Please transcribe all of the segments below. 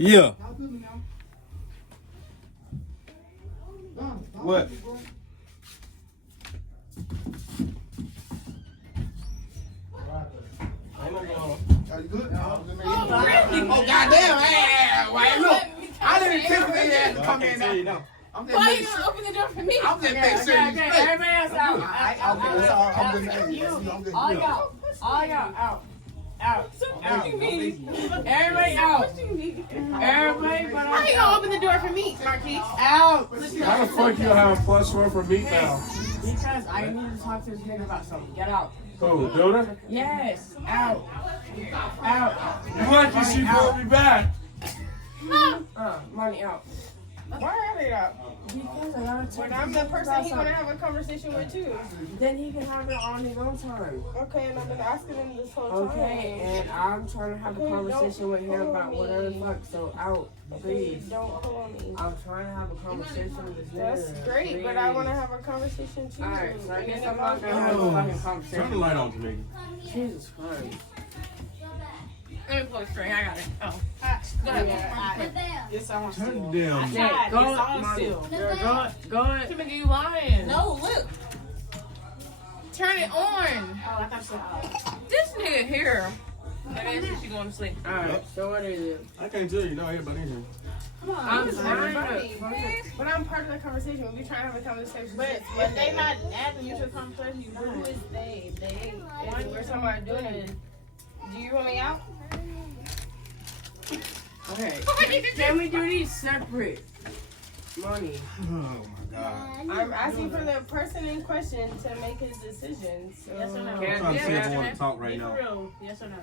Yeah. What? Are you good? Oh, goddamn. Hey, why look? I didn't intend for that to come in now. Why you gonna open the door for me? I'm just making sure you straight. Everybody else out. All y'all. All y'all out. Out. Everybody out. Everybody but How you gonna open the door for me, Marquise? out. How the fuck you have a plus one for meat now? Because I need to talk to this nigga about something. Get out. Who, Duda? Yes. Out. Out. You lucky she pulled me back. Money out. Why are they out? Because I gotta talk When to I'm the him person about he wanna something. have a conversation with too. Then he can have it on his own time. Okay, and I've been asking him this whole time. Okay, and I'm trying to have a Okay, conversation with him don't about pull whatever me. the fuck. So out, please. Don't pull on me. I'm trying to have a conversation with this nigga. That's great, but I wanna have a conversation too. Alright, so I And guess then I'm not gonna have a fucking conversation. Turn the light on, Jamaica. Jesus Christ. Let me pull a string. I got it. Oh. Go ahead. Yes, I want Turn to. the damn. Yeah, go on, go on. Timothy, you lying. No, look. Turn it on. Oh, I thought so. This nigga here. That is she going to sleep. Alright, so what is it? I can't tell you. No, everybody in here. Come on. I'm trying to. But I'm part of the conversation. We trying to have a conversation. But they not adding you to the conversation. Who is they? They. We're talking about doing it. Do you want me out? Okay. Can we do these separate? Money. Oh my god. I'm asking for the person in question to make his decision. So Yes or no? I'm trying to see if I want to talk right Be now. for real. Yes or no?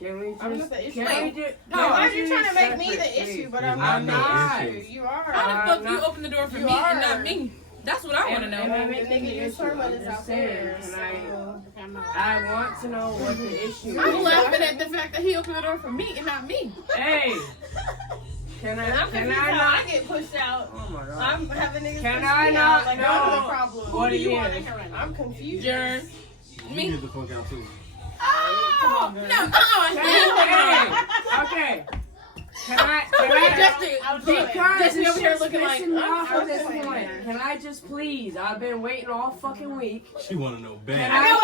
Can we I'm just? not the issue. Can we do? No, why are you trying to make me the issue? But I'm I'm not not the the issue. You are. How the fuck you open the door for You me are. and not me? That's what I want to And know. I make The nigga the you issue. talking about I'm is just out saying. there. Can So. I want to know what the issue I'm is. laughing at the fact that he opened the door for me and not me. Hey. Can And I? I'm Can confused I how not? I get pushed out. Oh my god. I'm having niggas Can push I me not out like know I'm the problem. what it You want is? in here right now? I'm confused. Jern. You Me. get the fuck out too. Oh, no, Okay. Can I Justin, because Justin this over here shit's looking like, pissing me off I'm at this just point. saying. Can I just please? I've been waiting all fucking week. She want to know Can bad. I I don't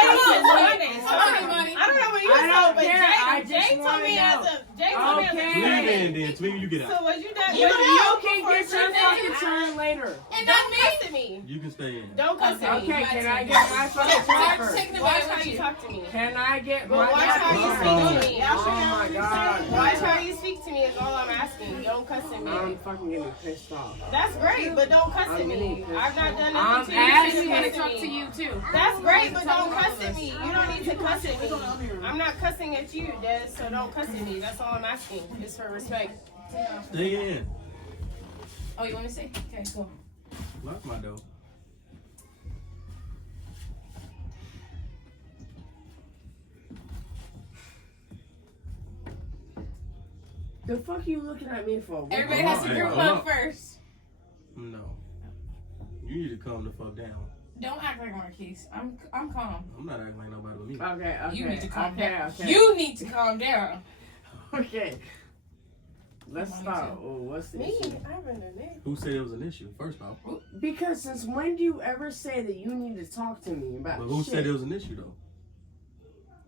know what you I don't said, but care. I just Jay told wanna me know. as a Jay told me as a Okay. Leave friend. it in then. Tweety, you get So out. was you that? You was can for get your something? fucking turn later. And don't cuss at me. You can stay in. Don't cuss at me. Okay, can I get my fucking turn first? Watch how you talk to me. Can I get But my watch how you speak to me. Oh my god. Watch how you speak to me is all I'm asking. Don't cuss at me. I'm fucking getting pissed off. That's great, but don't cuss at me. I've not done I'm nothing to you. asking You you cuss to at me. too. That's great, but don't cuss at me. You don't need to cuss at me. I'm not cussing at you, Des, so don't cuss at me. That's all I'm asking. It's for respect. Stay in. Oh, you want me to say? Okay, cool. Lock my door. The fuck you looking at me for? What? Everybody has to Hey, group hold up up. first. No. You need to calm the fuck down. Don't act like Marquise. I'm calm. I'm not acting like nobody with me. Okay, okay. You need to calm okay, down. Okay. You need to calm down. Okay. Let's Money start. too. Oh, what's the Me? issue? I've been a nigga. Who said it was an issue? First off. Because since when do you ever say that you need to talk to me about But who shit? said it was an issue though?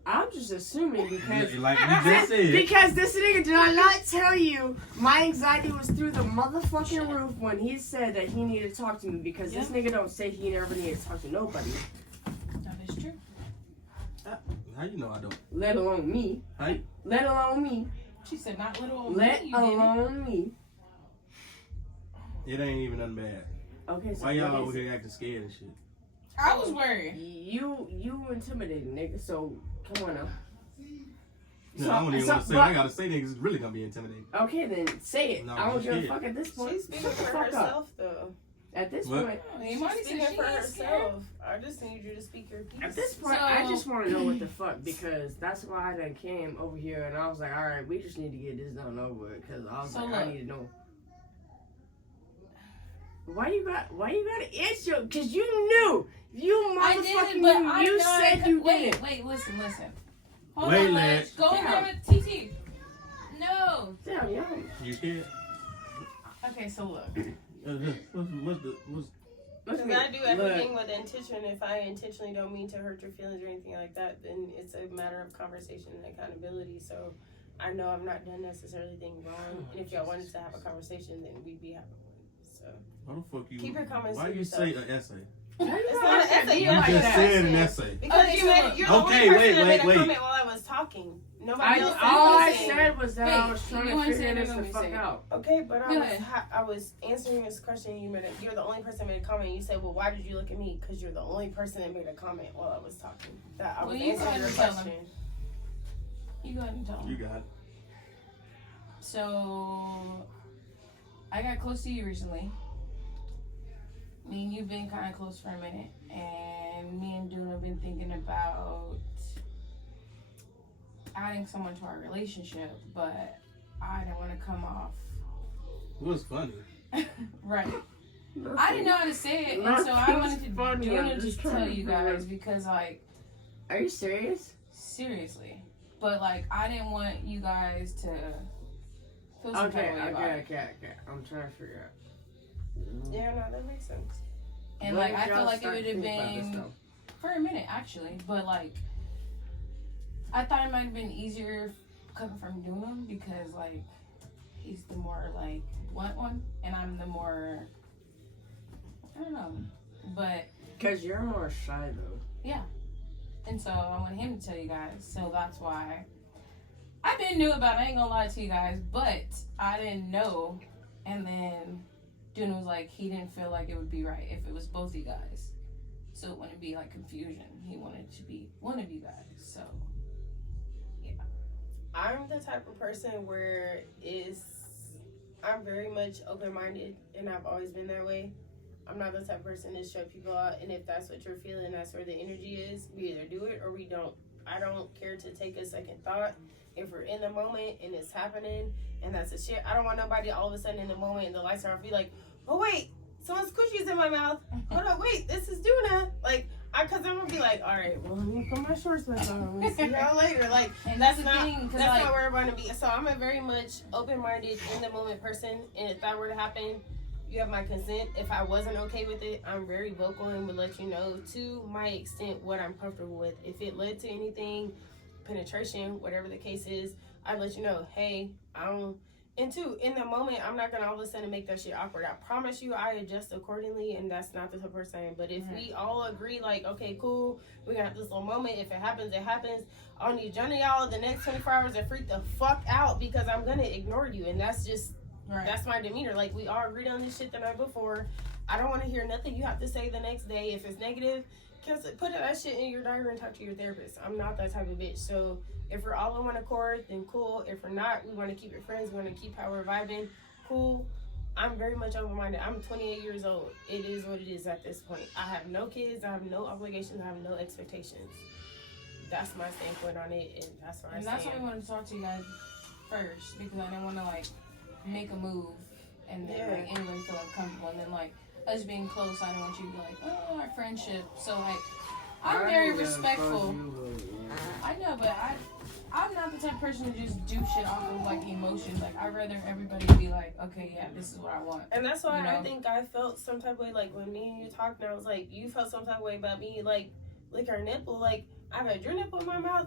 I'm just assuming because Like you just said. because this nigga did I not tell you my anxiety was through the motherfucking roof when he said that he needed to talk to me because this nigga don't say he never needed to talk to nobody, That is true. How you know I don't? let alone me. How? Let alone me. She said not little old Let me. You did it. alone me. It ain't even nothing bad. Okay, so Why y'all what over is it? here acting scared and shit? I was worried. You intimidated nigga, so come on now. No, So- I don't even so- want to say. but- I gotta say niggas is really gonna be intimidating. Okay, then say it. No, I don't give a shit. fuck at this point. She's speaking Shut the for fuck up. herself, though. At this What? point, Hey, Money She's said speaking she for ain't scared. herself. I just need you to speak your piece. at this point, So- I just want to know what the fuck because that's why I done came over here and I was like, all right, we just need to get this done over because I was So like, I look. need to know. Why you got to answer? Because you knew. You I motherfucking did, but knew. I You know said you wait, didn't. Wait, listen. Hold Wait, on, lad. Ledge. Go in Yeah. there with TT. No. Damn, You can't. Okay, so look. What's Because I do everything with intention. If I intentionally don't mean to hurt your feelings or anything like that, then it's a matter of conversation and accountability. So I know I've not done necessarily anything wrong. And if y'all wanted to have a conversation, then we'd be having one. So Why the fuck you? keep your comments Why to you yourself. say an essay? It's not an essay. You You're like just that. said an essay. Because Okay, you so made look. you're the Okay, only person wait, that made a wait. comment while I was talking. Nobody else said All I anything. said was that I Wait, was trying you to wanna figure say this it, the let me fuck say it. out. Okay, but Go ahead. I was answering this question. You're the only person that made a comment. You said, "Well, why did you look at me?" Because you're the only person that made a comment while I was talking. That I was Well, you go answering ahead your and tell question. them. You go ahead and tell them. You got it. So, I got close to you recently. Me and you've been kind of close for a minute. And me and Dune have been thinking about adding someone to our relationship. But I didn't want to come off. It was funny. Right. I didn't know how to say it. And so I wanted to funny. I'm just trying tell to you figure guys because, like, Are you serious? seriously. But, like, I didn't want you guys to feel some Okay, kind of way about it. okay. I'm trying to figure out. Yeah, no, that makes sense. And, When like, did I y'all feel like it start would have thinking about this been stuff? for a minute, actually. But, like, I thought it might have been easier coming from Duna because, like, he's the more, like, blunt one. And I'm the more, I don't know. But, Because you're more shy, though. yeah. And so I want him to tell you guys. So that's why I've been new about it. I ain't gonna lie to you guys. But I didn't know. And then Duna was like, he didn't feel like it would be right if it was both you guys. So it wouldn't be like confusion. He wanted to be one of you guys. So, yeah. I'm the type of person where I'm very much open-minded, and I've always been that way. I'm not the type of person to shut people out, and if that's what you're feeling, that's where the energy is. We either do it or we don't. I don't care to take a second thought. If we're in the moment and it's happening, and that's a shit, I don't want nobody all of a sudden in the moment and the lights are off, be like, oh wait, someone's coochie's in my mouth. Hold on, wait, this is Duna. Like, because I'm gonna be like, all right, well, let me put my shorts back on. We'll see y'all later. Like, And that's the not, thing. Cause that's like, not where I want to be. So I'm a very much open-minded, in-the-moment person, and if that were to happen, you have my consent. If I wasn't okay with it, I'm very vocal and would let you know to my extent what I'm comfortable with. If it led to anything, penetration, whatever the case is, I'd let you know, hey, I don't. And two, in the moment, I'm not gonna all of a sudden make that shit awkward. I promise you, I adjust accordingly, and that's not the type of person I am. But if we all agree, like, okay, cool, we got this little moment. If it happens, it happens. I'll need none of y'all the next 24 hours to freak the fuck out because I'm gonna ignore you, and that's just. right. That's my demeanor. Like, we all agreed on this shit the night before. I don't want to hear nothing you have to say the next day. If it's negative, put that shit in your diary and talk to your therapist. I'm not that type of bitch. So if we're all on one accord, then cool. If we're not, we want to keep it friends. We want to keep how we're vibing. Cool. I'm very much open-minded. I'm 28 years old. It is what it is at this point. I have no kids. I have no obligations. I have no expectations. That's my standpoint on it, and that's where I And stand. that's why I wanted to talk to you guys first because I didn't want to like make a move and then like anyone feel uncomfortable and then like us being close, I don't want you to be like, oh, our friendship. So like I'm very respectful. I know, but I'm not the type of person to just do shit off of like emotions. Like I'd rather everybody be like, okay, yeah, this is what I want. And that's why You know? I think I felt some type of way, like when me and you talked, and I was like, you felt some type of way about me, like our nipple. Like I've had your nipple in my mouth.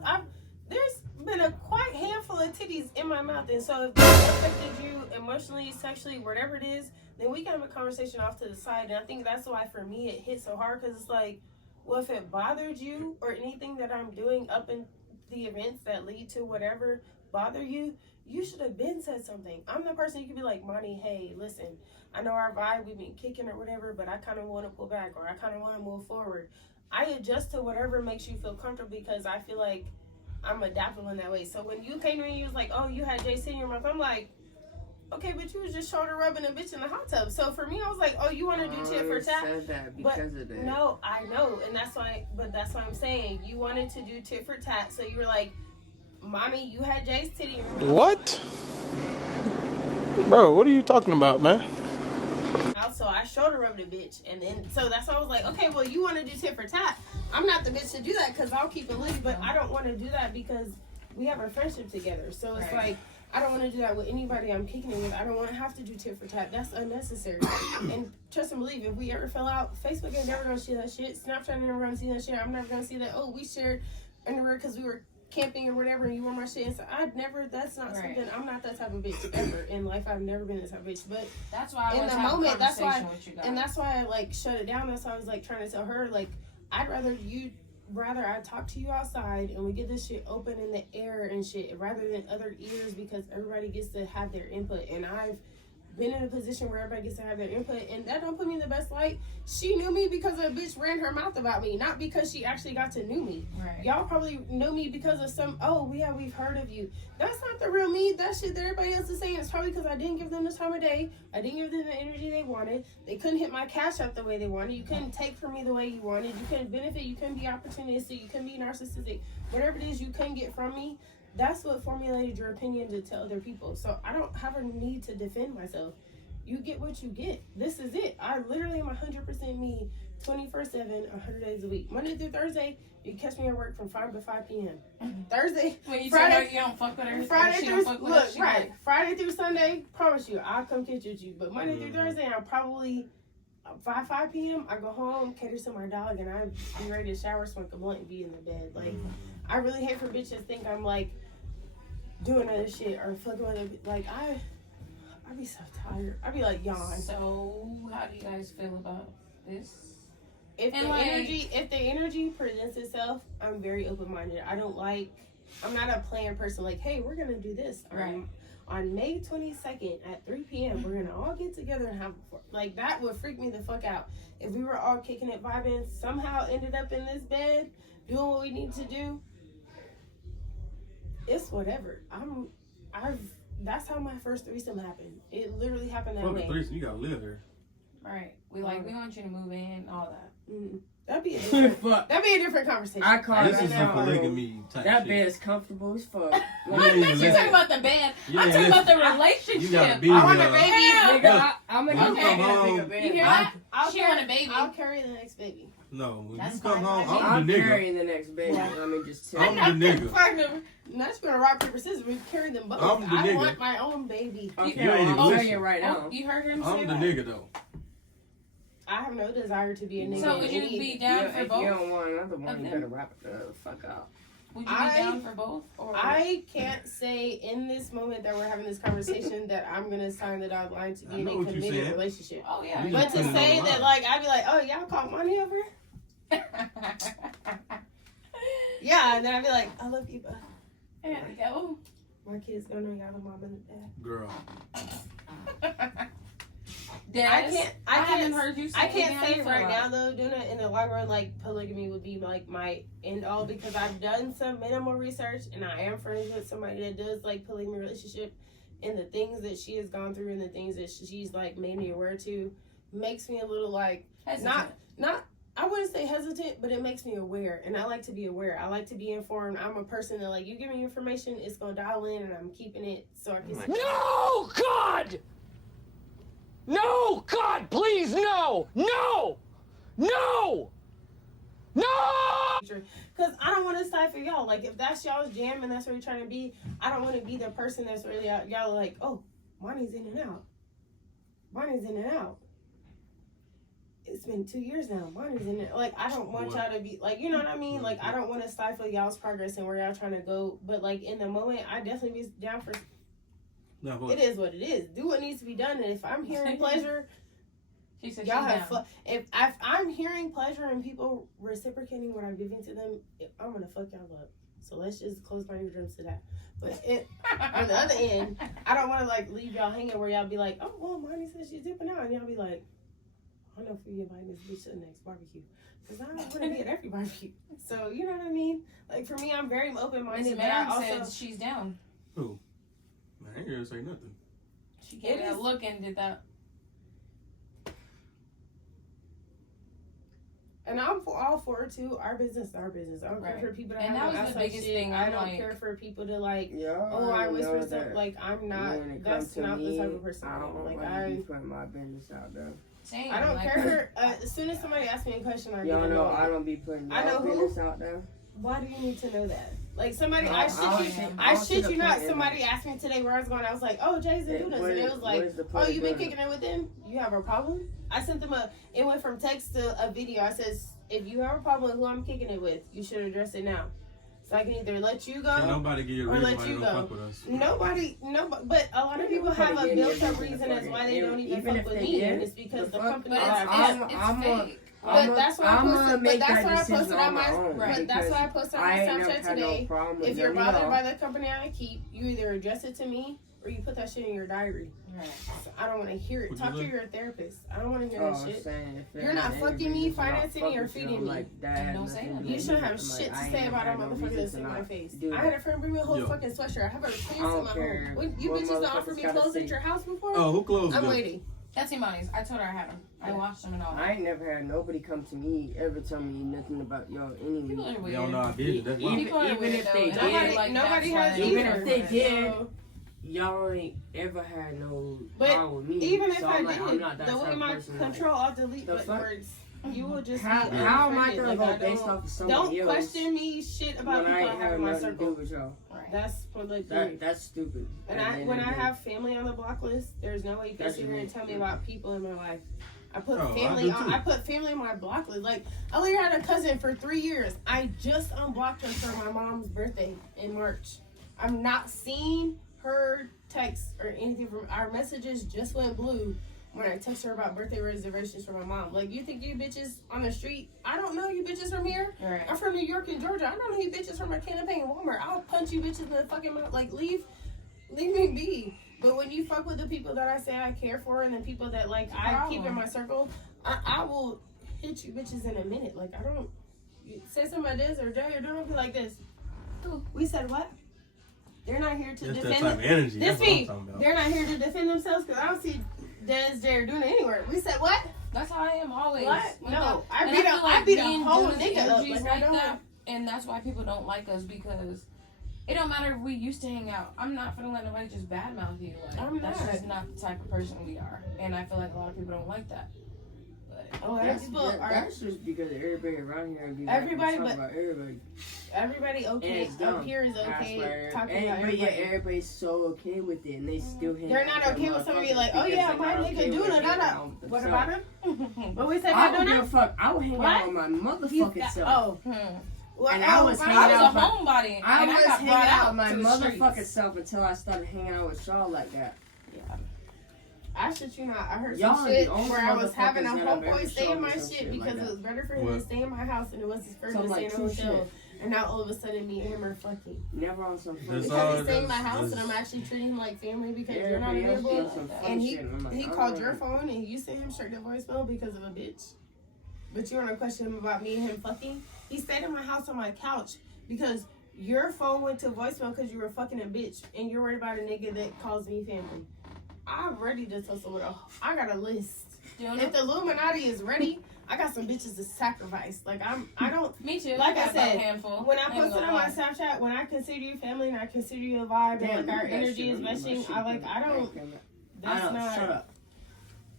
There's been a quite handful of titties in my mouth, and so if that affected you emotionally, sexually, whatever it is, then we can have a conversation off to the side. And I think that's why for me it hit so hard, because it's like, well, if it bothered you or anything that I'm doing up in the events that lead to whatever bother you, you should have been said something. I'm the person you could be like, Monty, hey, listen, I know our vibe, we've been kicking or whatever, but I kind of want to pull back or I kind of want to move forward. I adjust to whatever makes you feel comfortable because I feel like I'm adaptable in that way. So when you came to me and you was like, oh, you had JC in your mouth, I'm like, okay, but you was just shoulder rubbing a bitch in the hot tub. So for me, I was like, oh, you want to do tit for tat? Said that because of that. No, I know, and that's why I'm saying you wanted to do tit for tat. So you were like, mommy, you had Jay's titty in your mouth. What? Bro, what are you talking about, man? So I shoulder rubbed a bitch, and then so that's why I was like, okay, well, you want to do tit for tat. I'm not the bitch to do that because I'll keep it lit, but I don't want to do that because we have a friendship together. So it's like, I don't want to do that with anybody I'm kicking it with. I don't want to have to do tit for tat. That's unnecessary. And trust and believe, if we ever fell out, Facebook ain't never gonna see that shit. Snapchat ain't never gonna see that shit. I'm never gonna see that. Oh, we shared underwear because we were camping or whatever, and you wore my shit. And so I'd never. That's not something. I'm not that type of bitch ever in life. I've never been that type of bitch. But that's why I in was the having moment, a that's why, conversation with you guys. and that's why I like shut it down. That's why I was like trying to tell her like I'd rather I talk to you outside and we get this shit open in the air and shit rather than other ears, because everybody gets to have their input. And I've been in a position where everybody gets to have their input, and that don't put me in the best light. She knew me because a bitch ran her mouth about me, not because she actually got to know me. Right. Y'all probably know me because of some, we've heard of you. That's not the real me. That shit that everybody else is saying is probably because I didn't give them the time of day. I didn't give them the energy they wanted. They couldn't hit my cash up the way they wanted. You couldn't take from me the way you wanted. You couldn't benefit. You couldn't be opportunistic. You couldn't be narcissistic. Whatever it is you couldn't get from me, that's what formulated your opinion to tell other people. So I don't have a need to defend myself. You get what you get. This is it. I literally am 100% me, 24/7, 100 days a week. Monday through Thursday, you can catch me at work from 5 to 5 p.m. Thursday, When you Friday, tell her you don't fuck with her, Friday she through don't fuck with her, she right. like, Friday through Sunday, promise you, I'll come catch with you. But Monday through Thursday, I'm probably 5 p.m. I go home, cater to my dog, and I be ready to shower, smoke a blunt, and be in the bed. Like, I really hate for bitches think I'm like doing other shit or fucking with it. Like I be so tired. I be like yawn. So how do you guys feel about this? If the energy presents itself, I'm very open minded. I'm not a planned person like, hey, we're gonna do this. Right. On May 22nd at 3 p.m. we're gonna all get together and have like that would freak me the fuck out. If we were all kicking it, vibing, somehow ended up in this bed doing what we need to do, it's whatever. That's how my first threesome happened. It literally happened that way. Threesome, you gotta live there. Right. We want you to move in, all that. Mm-hmm. That'd be a different conversation. I call This it is some polygamy type that shit. bed's comfortable as fuck. You I'm ain't not even talking listen. about the bed. You I'm ain't talking about the listen. relationship. You gotta be I want there. a baby. Nigga, I'm gonna When you come home, bigger You bed. hear that? She carry- want a baby. I'll carry the next baby. No, when That's you come fine. home, I'm I'm the nigga. carrying the next baby. Let me just tell you. I'm the nigga. Not just gonna rock paper scissors. We carry them both. I'm the I nigga. want my own baby. Okay, You ain't even I'm telling listen. you right now. Oh, you heard him say I'm the that? nigga though. I have no desire to be a nigga. So would you be down for If both? you don't want another one, of you them? better wrap it the fuck up. Would you be down for both? Or I can't say in this moment that we're having this conversation that I'm gonna sign the dotted line to be I in know a what you committed said. relationship. Oh yeah. You But just to put it say on the that, line. like, I'd be like, oh, y'all caught money over? Yeah, and then I'd be like, I love you, but There we go. my kids gonna know y'all the mom and the dad. Girl. I haven't heard you say I can't anything say for right a now while. though, doing it in the long run, like polygamy would be like my end all, because I've done some minimal research and I am friends with somebody that does like polygamy relationship, and the things that she has gone through and the things that she's like made me aware to makes me a little like Hesitant. not I wouldn't say hesitant, but it makes me aware, and I like to be aware. I like to be informed. I'm a person that like, you give me information, it's gonna dial in, and I'm keeping it so I can. No, God! No, God, please, no! No! No! No! Because I don't want to stifle y'all. Like, if that's y'all's jam and that's where you're trying to be, I don't want to be the person that's really out. Y'all are like, oh, Bonnie's in and out. Bonnie's in and out. It's been 2 years now. Bonnie's in it. Like, I don't want y'all to be, like, you know what I mean? Like, I don't want to stifle y'all's progress and where y'all trying to go. But, like, in the moment, I definitely be down for, it is what it is. Do what needs to be done. And if I'm hearing pleasure, She said y'all she's have down. fun. If I'm hearing pleasure and people reciprocating what I'm giving to them, I'm gonna fuck y'all up. So let's just close my eardrums to that. But on the other end, I don't want to like leave y'all hanging where y'all be like, oh well, Monty said she's dipping out, and y'all be like, I don't know if we invite this bitch to the next barbecue, because I don't want to be at every barbecue. So you know what I mean? Like for me, I'm very open minded. Miss But I Ma'am also said she's down. Who? I ain't gonna say nothing. She gave that look and did that. And I'm all for it too. Our business is our business. I don't care Right. for people to And have that no was the outside biggest shit. thing. I I'm don't like- care for people to like, Yeah, oh, I whisper know stuff. that Like I'm when not. it That's comes to not me, the type of person I I don't am. Like want I. you putting my business out there. Same. I don't like, care. As soon as somebody asks me a question, I Y'all get know annoyed. I don't be putting I know your who. business out there. Why do you need to know that? Like somebody, No, I I shit you not. Somebody asked me today where I was going. I was like, oh, Jay's and Dudas, and it was like, oh, you been kicking it with them? You have a problem? I sent them it went from text to a video. I says, if you have a problem with who I'm kicking it with, you should address it now. So I can either let you go Can nobody give you a or reason let why you you go. don't fuck with us? Nobody, but a lot of people have a built-up reason as why they don't even fuck with me, and it's because the company. But that's why I posted on my. But that's why I posted on my Snapchat today. If you're bothered by the company I keep, you either address it to me or you put that shit in your diary. Right. So I don't want to hear it. Talk to your therapist. I don't want to hear that shit. You're not fucking me, financing me, or feeding me. You shouldn't have shit to say about a motherfucker that's in my face. I had a friend bring me a whole fucking sweatshirt. I have a pants in my home. You bitches don't offer me clothes at your house before? Oh, who closed I'm them? waiting. That's Imani's. I told her I had them. I washed them and all. I ain't never had nobody come to me ever tell me nothing about y'all anyway. People are weird. Y'all know I did. That's why. Even if they did, Nobody has even either. if they did, y'all ain't ever had no problem with me. Even if so I I'm like, did, I'm not that the way type my of person. control alt delete The fuck? words, you will just How am I gonna go based off of somebody don't else question me shit about when people I I ain't have have in my nothing to do circle. with y'all? That's what That's stupid. And when I have family on the block list, there's no way you can sit here and tell me about people in my life. I put family on. I put family on my block list. Like I only had a cousin for 3 years. I just unblocked her for my mom's birthday in March. I'm not seeing her texts or anything from our messages. Just went blue when I text her about birthday reservations for my mom. Like you think you bitches on the street? I don't know you bitches from here. Right. I'm from New York and Georgia. I don't know you bitches from a Canopy and Walmart. I'll punch you bitches in the fucking mouth. Like leave me be. But when you fuck with the people that I say I care for and the people that like I keep in my circle, I will hit you bitches in a minute. Like I don't you say something like this or Jay or don't be like this. We said what? They're not here to That's defend. that type of energy. This That's what I'm me. talking about. They're not here to defend themselves because I don't see Des, Jay, or doing it anywhere. We said what? That's how I am always. What? Like No, that. I beat a me and whole Duda's nigga up. energies Like, I don't that, and that's why people don't like us because it don't matter if we used to hang out. I'm not gonna let nobody just badmouth you. Like, I'm that's not. just not the type of person we are, and I feel like a lot of people don't like that. That's just because everybody around here be Everybody, talking but about everybody. Everybody okay And it's dumb. up here is okay talking and, about but everybody. yeah, everybody's so okay with it, and they still hang They're out not with okay them with somebody motherfuckers like, oh because yeah, they're my not nigga okay do with it. hanging out with What themselves. about him? What we say I about don't give a doing fuck. I would hang What? out with my motherfucking self. Oh. Well, And I was hanging I out was a homebody, I and I was got hanging brought out out with my to the motherfucking streets. self until I started hanging out with y'all like that. I shit you not. I heard Y'all some are the shit only where I was having a motherfuckers that I've homeboy ever stay in shown my me some shit shit because like it was better for him What? to stay in my house and it was his first So, to like, stay in a two hotel. shit. And now all of a sudden me and him are fucking. Never on some fun That's shit. all- Because he's staying in my house that's- and I'm actually treating him like family because you're not Everybody else doing available. some fun And shit. And I'm like, he I'm called not- your phone and you sent him straight to voicemail because of a bitch. But you want to question him about me and him fucking? He stayed in my house on my couch because your phone went to voicemail because you were fucking a bitch and you're worried about a nigga that calls me family. I'm ready to tussle with I got a list. If the Illuminati is ready, I got some bitches to sacrifice. Like I don't. Me too. Like I got said, a handful. when I Ain't posted gonna on my lie. Snapchat, when I consider you family and I consider you a vibe Damn, and like our look at that energy shit is on my meshing, shit, I don't. I That's know, not. shut up.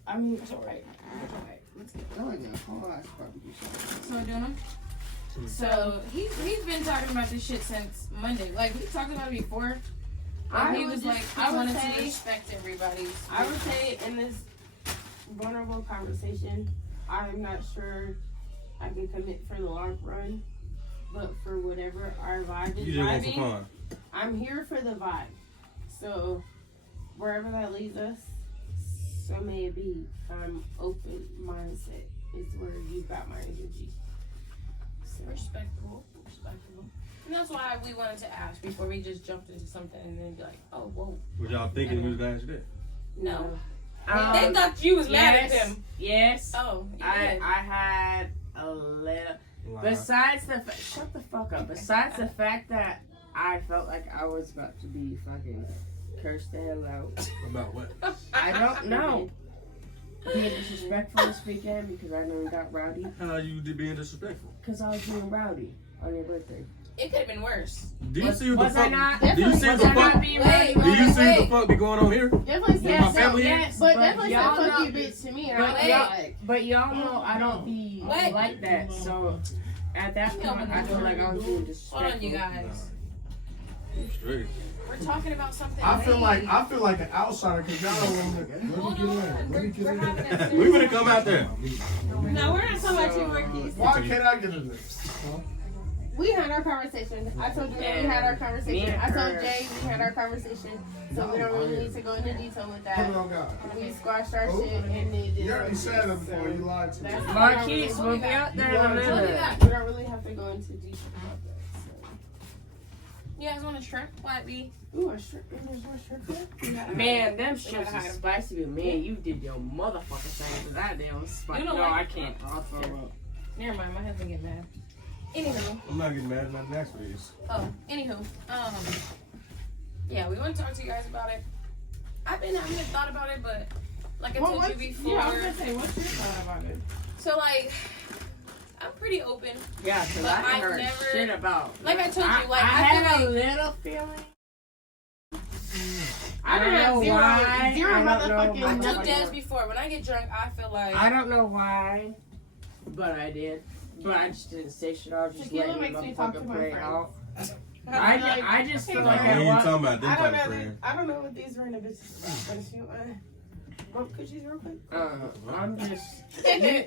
I mean, it's alright. It's alright. Let's get I like that whole ass barbecue sauce. So we're doing them. So he's been talking about this shit since Monday. Like we talked about it before. I He would was just- like, I I would wanted say- to respect everybody's. I would say in this vulnerable conversation, I'm not sure I can commit for the long run, but for whatever our vibe is You just want some vibing, fun. I'm here for the vibe. So wherever that leads us, so may it be. I'm open mindset is where you got my energy. So, Respectable. And that's why we wanted to ask before we just jumped into something and then be like, oh, whoa. Was y'all thinking we was gonna ask you that? No. Um, They thought you was mad at yes, him. Yes. Oh, you I did. had a little. Besides the shut the fuck up. Besides the fact that I felt like I was about to be fucking cursed the hell out. About what? I don't know. Being disrespectful this weekend because I know we got rowdy. How you did being disrespectful? Because I was being rowdy on your birthday. It could have been worse. Do you see what the Was I fuck? not? Do you see what Was the I not fuck? being Wait, rowdy? Do you see what Wait. the fuck be going on here? definitely With said my family here? Yes, but definitely said y'all fuck know- you bitch to me. And But I'm y'all, like, but y'all know I don't be Wait. like that. So at that point, I feel like I was being disrespectful. Hold on, you guys. I'm straight. We're talking about something. I feel like an outsider because y'all don't want to. Hold on. We're having a We better come out there. No, we're not talking about you, Marquise. Why can't I get in there? We had our conversation. I told you that we had our conversation. I told Jay we had our conversation. So we don't really need to go into detail with Put it that. on God. We squashed our shit and then You already said it before. You lied to me. That's Marquise, we'll be out there in a minute. We don't really have to go into detail about that. You guys want a shrimp? What be? So. Ooh, a shrimp. There's more shrimp there? Man, them shrimps are spicy, but man, you did your motherfucking thing with that damn spicy. You know No, what? I can't. I'll throw up. Never mind, my husband get mad. Anywho. I'm not getting mad. Nothing next for these. Oh, anywho. Yeah, we want to talk to you guys about it. I've been having a thought about it, but like I told you before. Yeah, I was gonna say, what's your thought about it? So like, I'm pretty open. Yeah, because But I I've heard never- shit about. Like I told you, like I I had feel a like little feeling. I don't know have zero why. zero I don't know motherfucking I why. took Des before. When I get drunk, I feel like I don't know why, but I did. But I just didn't say shit. I was just Tequila letting the makes me talk to motherfucker my play friends. out. I'm I just feel like We I ain't want. talking about them I type don't of know. friends. I don't know what these random bitches are. But if you want cookies real quick. I'm just.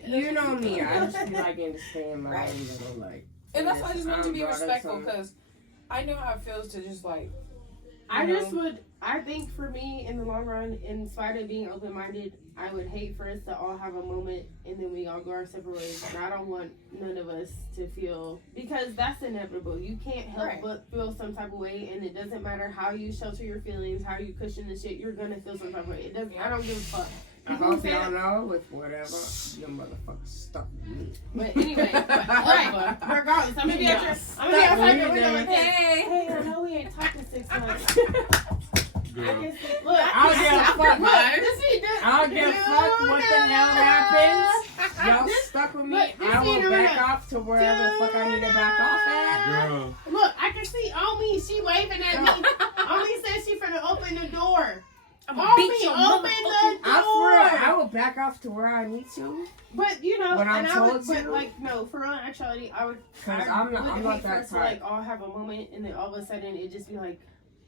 You know me. I just feel like in the same my own little like. and that's why I just want to be brought up respectful some- because I know how it feels to just like. I you just know. would. I think for me, in the long run, in spite of being open-minded, I would hate for us to all have a moment and then we all go our separate ways. And I don't want none of us to feel, because that's inevitable. You can't help Right. but feel some type of way, and it doesn't matter how you shelter your feelings, how you cushion the shit. You're gonna feel some type of way. It doesn't. I don't give a fuck. I hope y'all know with whatever your motherfucker stuck with me. But anyway, right. Regardless, I'm gonna be out there. I'm gonna be outside the window like, Hey. hey, I know we ain't talked in 6 months. Girl. Look, I don't give a fuck. Look, this is I don't give a fuck what the hell happens. Y'all stuck with me. Look, this I will ain't back around. off to wherever the fuck I need to back off at. Girl. Look, I can see Omi. She waving at me. Omi said she finna open the door. I'm Omi, beat your open the motherfucking. I will back off to where I need to. But you know, When I'm and I would, told but to. like no, for real, actually, I would. Cause I I'm would not hate for that us to type. like all have a moment, and then all of a sudden it just be like,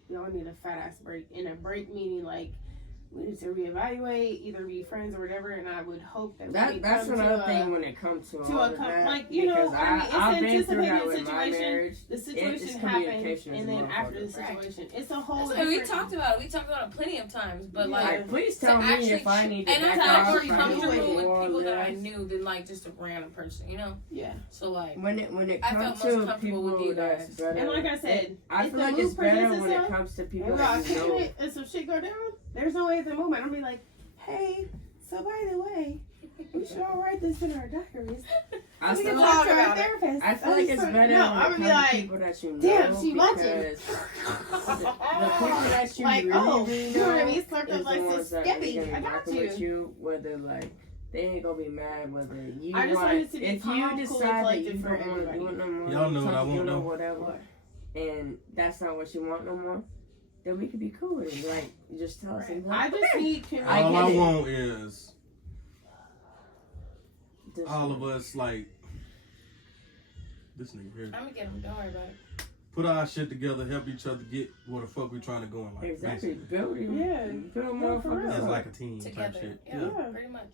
y'all need a fat ass break. And a break meaning like we need to reevaluate, either be friends or whatever. And I would hope that we That's come another to thing when it comes to all a of that. like you know, because I mean, it's I've an been through that anticipated with my situation. marriage. The situation It's happened, communication and is then after the motherfucker. situation, it's a whole. That's what we different- talked about it. We talked about it plenty of times, but Yeah. like. Like, please tell to me actually if I need to and back to off. actually if I need to comfortable do with more people that I less. knew than like just a random person, you know. Yeah. So like, When it I comes felt most to comfortable with people you that's guys. better, And like I said, I if feel the like move it's better presents when it itself, comes to people and that y'all you know. kick it and some shit go down, there's no way at the moment I'm gonna be like, hey, so by the way, we should all write this in our diaries. I We can feel talk like to our therapist. I feel like it's better No, when I'm it gonna be comes to like, people that you know. damn, she because watching. the people that you Like, really, oh, really you know what I know mean? Slurped is up the like some ones that Skippy. really I gonna got rock with you. you, whether like they ain't gonna be mad whether you I just want. wanted to be If calm, you cool, and decide that collected you for don't want to do everybody. it no more, Y'all know what I you want, know though. whatever, and that's not what you want no more, then we could be cool with it. Like, you just tell us. And be I like, just okay. need I All get I it. want is This- all of us like this nigga here. I'm gonna get him. Don't worry about it. Put our shit together, help each other get where the fuck we trying to go in life. Exactly. basically. Building. Yeah. Build No, for real. motherfuckers It's up. like a team type Together. shit. Yeah, Yeah. pretty much.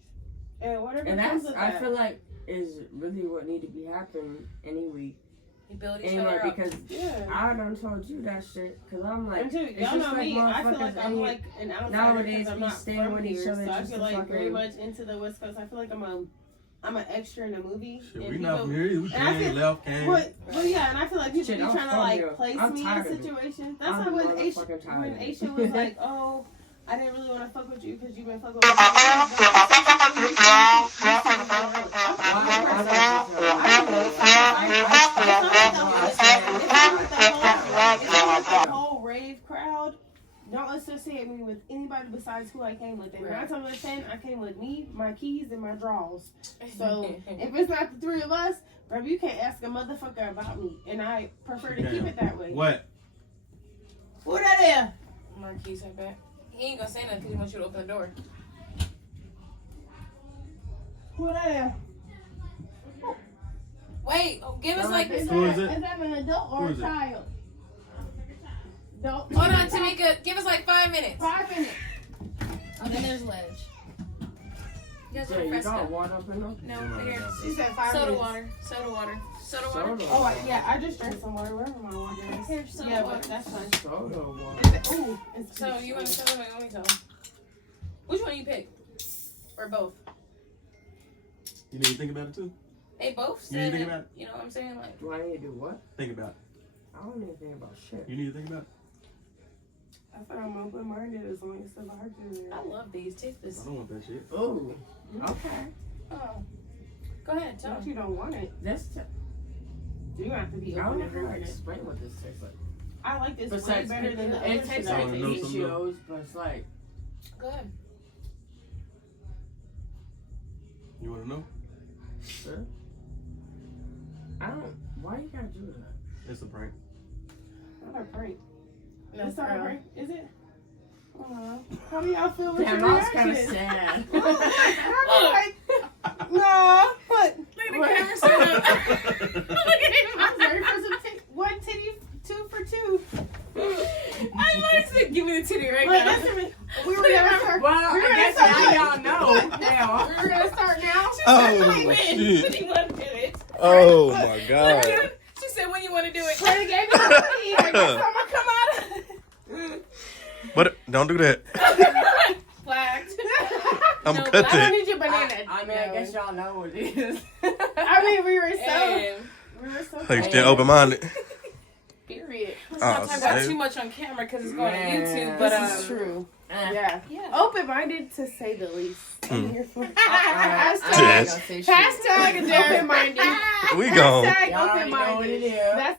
and whatever And comes that's, with I that. feel like, is really what need to be happening anyway. We build each Anyway, other up. because Yeah. I done told you that shit. Because I'm like, And too, it's y'all just know like me. I feel motherfuckers like I'm ain't- like an outsider nowadays because I'm we not staying from with each here, other so I just feel to like very fucking- much into the West Coast. I feel like I'm an extra in a movie. Shit, and we not from here. We and I came, feel- left, came. Well, yeah, and I feel like people Shit, be I'm trying to from like here. place I'm me in tired of it. situations. That's I'm why when motherfucking tired when of it. Aisha was like, "Oh, I didn't really want to fuck with you because you've been fucking with me." The whole rave crowd. Don't associate me with anybody besides who I came with. And 9 times out of 10, I came with me, my keys, and my drawers. So if it's not the three of us, bro, you can't ask a motherfucker about me. And I prefer to keep it that way. What? Who that is? Marquise, I bet. He ain't gonna say nothing because he wants you to open the door. Who that is? Wait, give us like. Who is it? Is that an adult or Who a is it? child? Don't. Hold on, Tamika. Give us like 5 minutes. 5 minutes. And then there's Ledge. You guys Yeah, want you got Fresca? water up in there? No, here. She said 5 Soda minutes. water. Soda water. Soda water. Soda. Oh, yeah, I just drank some water. Wherever my water is. Here, soda Yeah, water. but that's fine. Soda water. Is it, ooh, it's So you want to tell me? Let me tell them. Which one you pick? Or both? You need to think about it too. They both You need to said think it. about it. You know what I'm saying? Like, Do I need to do what? Think about it. I don't need to think about shit. You need to think about it. I thought I'm open-minded as long as the vibes are I love these. Taste I this. don't want that shit. Ooh. Okay. Oh. Go ahead, tell But them. you don't want it. That's You have to be I don't open know to how to drinking it. explain what this tastes like. I like this way Besides, better than the it other tastes shit I like wanna taste. know the something Cheetos, but it's like, Go ahead. You want to know? sure. I don't. Why you gotta do that? It's a prank. Not a prank. No, It's not a for real. prank, is it? How do y'all feel with Damn, your I was kind of reaction? sad. I'm like, nah, what? Look at the camera, Look at him. I'm ready for some one titty, 2 for 2. I might say, give me the titty right Like, now. listen, we were gonna start. Well, We're I gonna guess start now with- y'all know. Now. We're gonna start now. Oh When? shit! When you want to do it? Oh my god! She said, when you want to do it? Play the game. I guess I'm gonna come out of. But don't do that. Flagged. I'm No, cut but I don't that. need your banana. I mean, I guess y'all know what it is. I mean, we were so. And We were so. Like stay open minded. Period. let's not Oh, talk about same. too much on camera because it's going Man. to YouTube. But This is true. Yeah. yeah. Open-minded to say the least. I'm here for I Yes. ain't gonna say shit. Hashtag open-minded. We gone. Hashtag Y'all already know what open-minded. it is. That's